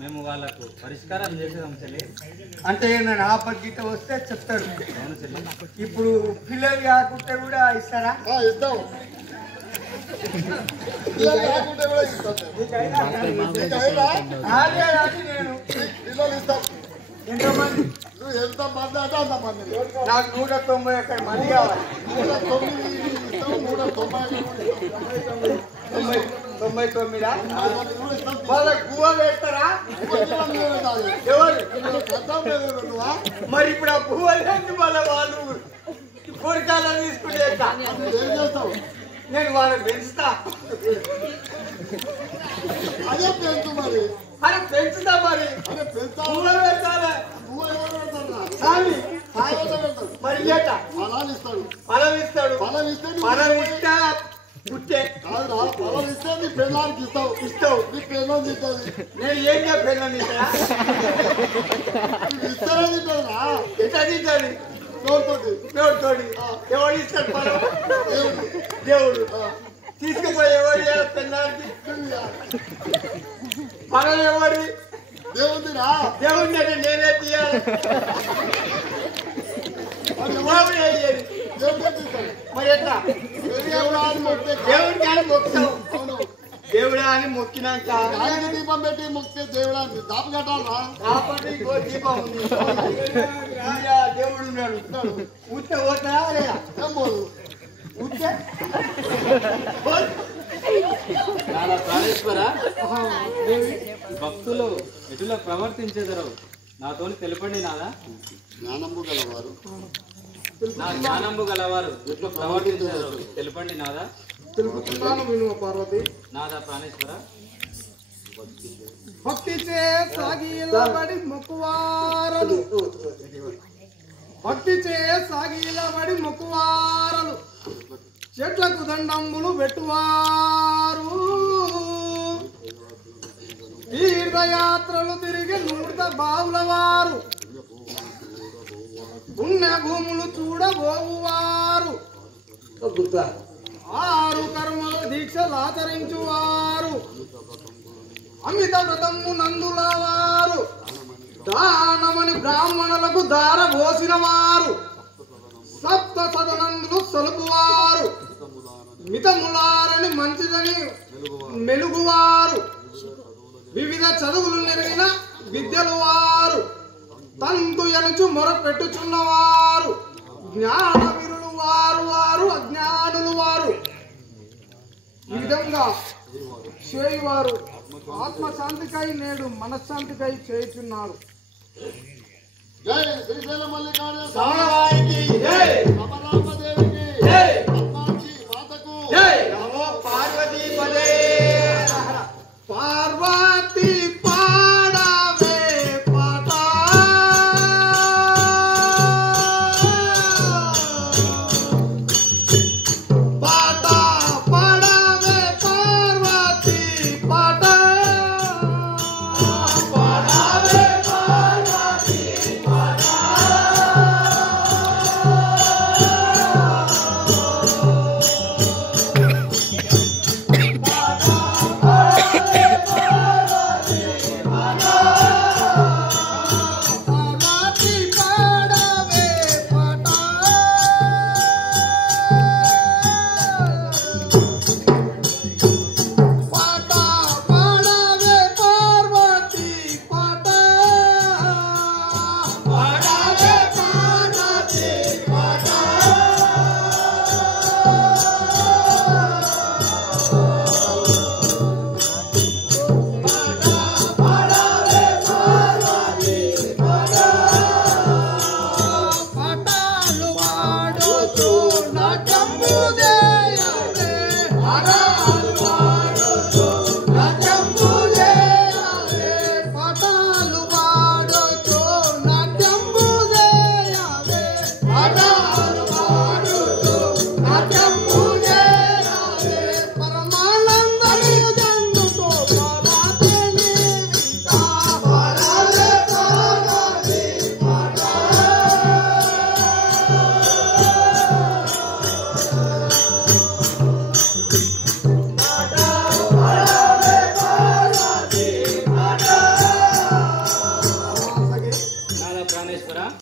మేము వాళ్ళకు పరిష్కారం చేసేదాం చెల్లి. అంటే నేను ఆపర్గిట వస్తే చెప్తాడు. ఇప్పుడు పిల్లలు కాకుంటే కూడా ఇస్తారా? ఇస్తాం. నేను పిల్లలు ఇస్తాం. ఎంతమంది? నువ్వు ఎంత మంది అంటే అంతమంది. నాకు 190 అక్కడ మంది కావాలి. 109 ఇస్తాం. 99 వాళ్ళకి గువ్వ వేస్తారా? ఎవరు? మరి ఇప్పుడు ఆ గువ్వలేంటి మళ్ళీ వాళ్ళు కోరికాలను తీసుకుంటే ఏం చేస్తావు? నేను వాళ్ళని పెంచుతా. అదే పెంచు మరి. అరే పెంచుతా మరి. అదే పెంచా. గువ్వ పెట్టాలి. నువ్వు ఎవరు పెడతారా? స్వామి సాయంలో పెడతాడు. మరి ఏట ఫలాలు ఇస్తాడు. ఫలం ఇస్తాడు. ఫలం ఇస్తే ఫలం ఇస్తా పుట్టే కాదురా, ఫలం ఇస్తే నీ పిల్లలకి ఇస్తావు. నీ పిల్లలు తింటుంది. నేను ఏం చెప్పాను ఇస్తా ఇస్తారా తింటారా? ఎట్లా తింటాడు? నోరుతోటి. దేవుడితోడి. ఎవడు ఇస్తాడు ఫలం? దేవుడు. దేవుడు తీసుకుపోయి ఎవరు పెళ్ళానికి ఫలం ఎవరి? దేవుడిరా. దేవుడిని అంటే నేనే తీయాలి. దేవుడు అయ్యేది దేవుడే తింటాడు. మరి ఎట్లా? దేవుడా అని మొక్కితే దేవుడికి అని మొక్కుతావు. అవును. దేవుడా అని మొక్కినాక గాలికి దీపం పెట్టి మొక్కితే దేవుడా అని దాపు కట్టాలరా? కాపాడి ఇంకో దీపం ఉంది. ఇంకా దేవుడు ఉన్నాడు. ఉత్త పోతారా లేదా? ఏం పోదు. ఉత్తే నాదా ప్రాణేశ్వర, భక్తులు ఎటులా ప్రవర్తించేదరు నాతోని తెలపండి నాదా. జ్ఞానము గలవారు నా జ్ఞానంబు గలవారు ఎట్లా ప్రవర్తించేదరు తెలపండి నాదా. తెలుపుతున్నాను విను పార్వతి. నాదా ప్రాణేశ్వర. భక్తి చే సాగిలబడి మొక్కువారలు, భక్తి చే సాగిలబడి మొక్కువారలు, చెట్లకు దండంబులు పెట్టువారు, తీర్థయాత్రలు తిరిగి నూర్త బావుల వారు, పుణ్య భూములు చూడబోవువారు, ఆరు కర్మల దీక్షలు ఆచరించువారు, అమిత వ్రతము నందుల వారు, దానమని బ్రాహ్మణులకు దార పోసిన వారు, సప్త సదనందులు సలుపువారు, మితములారని మంచిదని మెలుగువారు, వివిధ చదువులు నెరిగిన విద్యలు వారు, తంతు ఎనుచు మొర పెట్టుచున్నవారు, జ్ఞానవిరులు వారు వారు అజ్ఞానులు వారు. ఈ విధంగా చేయువారు ఆత్మశాంతికై నేడు మనశ్శాంతికై చేయుచున్నారు. జై శ్రీశైల మల్లికార్జున స్వామివారికి జై. స్వామి.